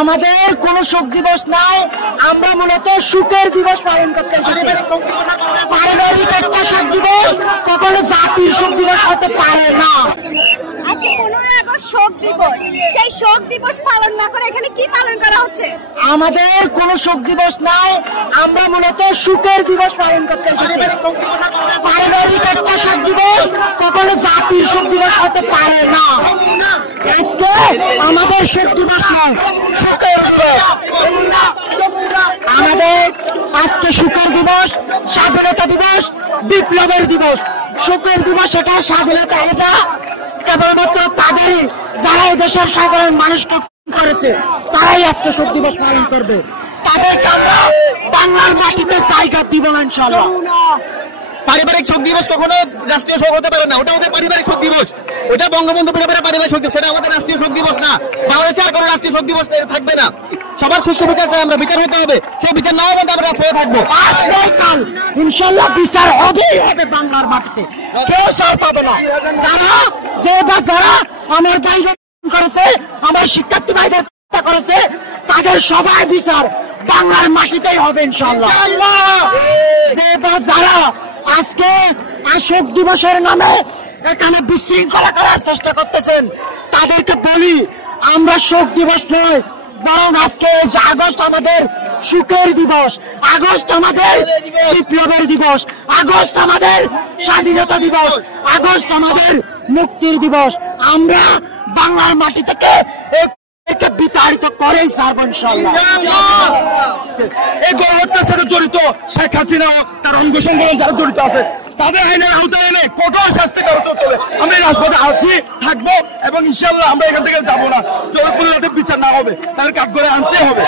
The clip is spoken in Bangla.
আমাদের কোনো শোক দিবস নাই, আমরা মূলত সুখের দিবস পালন করতে এসেছি। পারিবারিক একটা শোক দিবস কখনো জাতির শোক দিবস হতে পারে না। আজকে 15 আগস্ট শোক দিবস, সেই শোক দিবস পালন না করে এখানে কি পালন করা হচ্ছে? আমাদের কোনো শোক দিবস নাই, আমরা মূলত সুখের দিবস পালন করতে এসেছি। পারিবারিক একটা শোক দিবস কখনো জাতির শোক দিবস হতে পারে না। আজকে আমাদের শোক দিবস নয়, সুখের দিবস। আমাদের আজকে সুখের দিবস, স্বাধীনতা দিবস, বিপ্লবের দিবস। সুখের দিবস এটা, স্বাধীনতা এটা কেবলমাত্র তাদেরই যারা এই দেশের সাধারণ মানুষকে করেছে, তারাই আজকে শোক দিবস পালন করবে। তাদেরকে আমরা বাংলার মাটিতে জায়গা দিব না ইনশাআল্লাহ। পারিবারিক শোক দিবস কখনো রাষ্ট্রীয় শোক হতে পারে না, ওটা ওদের পারিবারিক শোক দিবস। ওটা বঙ্গবন্ধু পরিবারের পারিবারিক শোক দিবস, সেটা আমাদের রাষ্ট্রীয় শোক দিবস না। বাংলাদেশে আর কোনো রাষ্ট্রীয় শোক দিবস থাকবে না। সবার সুষ্ঠু বিচার চাই আমরা, বিচার হতে হবে। সেই বিচার না হবে আমরা রাস্তায় থাকবো। কাল ইনশাআল্লাহ বিচার হবেই হবে বাংলার মাটিতে, কেউ ছাড় পাবে না। যারা যারা আমার ভাইদের করেছে, আমার শিক্ষার্থী ভাইদের করেছে, তাদের সবাই বিচার বাংলার মাটিতেই হবে ইনশাআল্লাহ। যারা আজকে শোক দিবসের নামে এখানে বিশৃঙ্খলা করার চেষ্টা করতেছেন, তাদেরকে বলি আমরা শোক দিবস নয়, বরং আজকে আগস্ট আমাদের সুখের দিবস, আগস্ট আমাদের বিপ্লবের দিবস, আগস্ট আমাদের স্বাধীনতা দিবস, আগস্ট আমাদের মুক্তির দিবস। আমরা বাংলার মাটি থেকে বিতাড়িত করেই ছাড়বো ইনশাআল্লাহ। এই গণহত্যার সাথে জড়িত শেখ হাসিনা, তার অঙ্গ সংগঠন যারা জড়িত আছে, তাদের আইনের আওতায় এনে কঠোর শাস্তি ব্যবস্থা করতে হবে। আমি রাজপথে আছি, থাকবো এবং ইনশাআল্লাহ আমরা এখান থেকে যাবো না। যতক্ষণ বিচার না হবে তাদের কাঠগড়ায় আনতে হবে।